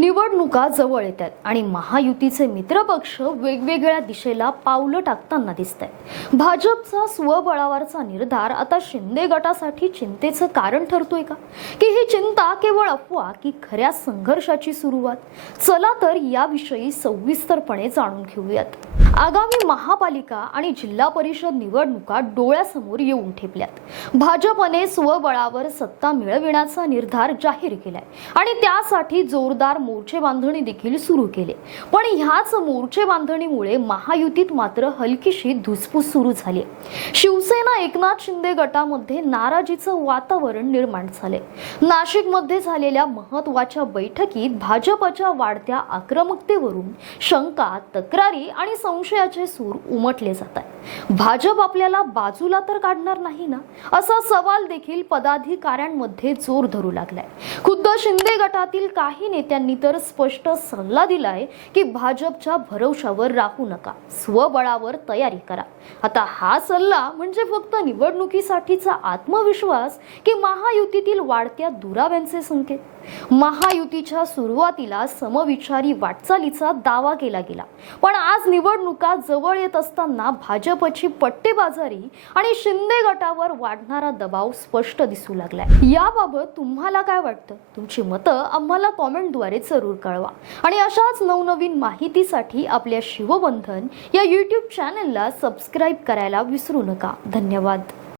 निवडणुका जवळ येत आहेत आणि महायुतीचे मित्रपक्ष वेगवेगळ्या दिशेला पावलं टाकताना दिसत आहेत भाजपचा स्वबळावरचा निर्धार आता शिंदे गटासाठी चिंतेचं कारण ठरतोय का? की ही चिंता केवळ अफवा की खऱ्या संघर्षाची सुरुवात? चला तर याविषयी सविस्तरपणे जाणून घेऊयात. आगामी महापालिका आणि जिल्हा परिषद निवडणुका डोळ्यासमोर येऊन ठेपल्यात. भाजपने स्वबळावर सत्ता मिळविण्याचा निर्धार जाहीर केलाय. आणि त्यासाठी जोरदार मोर्चे बांधणी देखील सुरू केले. पण ह्याच मोर्चे बांधणीमुळे महायुतीत मात्र हलकीशी धुसफूस सुरू झाली. शिव शिवसेना एकनाथ शिंदे गटामध्ये नाराजीचं वातावरण निर्माण झाले. नाशिकमध्ये झालेल्या महत्त्वाच्या बैठकीत भाजपच्या वाढत्या आक्रमकतेवरून शंका तक्रारी आणि संशयाचे सूर उमटले जात आहे भाजप आपल्याला बाजूला तर काढणार नाही ना? असा सवाल देखील पदाधिकाऱ्यांमध्ये जोर धरू लागलाय. खुद्द शिंदे गटातील काही नेत्यांनी तर स्पष्ट सल्ला दिलाय की भाजपच्या भरवशावर राहू नका. स्वबळावर तयारी करा. आता हा सल्ला म्हणजे म्हणजे फक्त निवडणुकीसाठीचा आत्मविश्वास की महायुतीतील वाढत्या दुराव्यांचे संकेत? महायुतीच्या सुरुवातीला समविचारी वाटचालीचा दावा केला गेला. पण आज निवडणुका जवळ येत असताना भाजपची पट्टेबाजारी आणि शिंदे गटावर वाढणारा दबाव स्पष्ट दिसू लागलाय. याबाबत तुम्हाला काय वाटतं? तुमची मतं आम्हाला कॉमेंटद्वारे जरूर कळवा. आणि अशाच नवनवीन माहितीसाठी आपल्या शिवबंधन या यूट्यूब चॅनलला सबस्क्राईब करायला विसरू नका. धन्यवाद.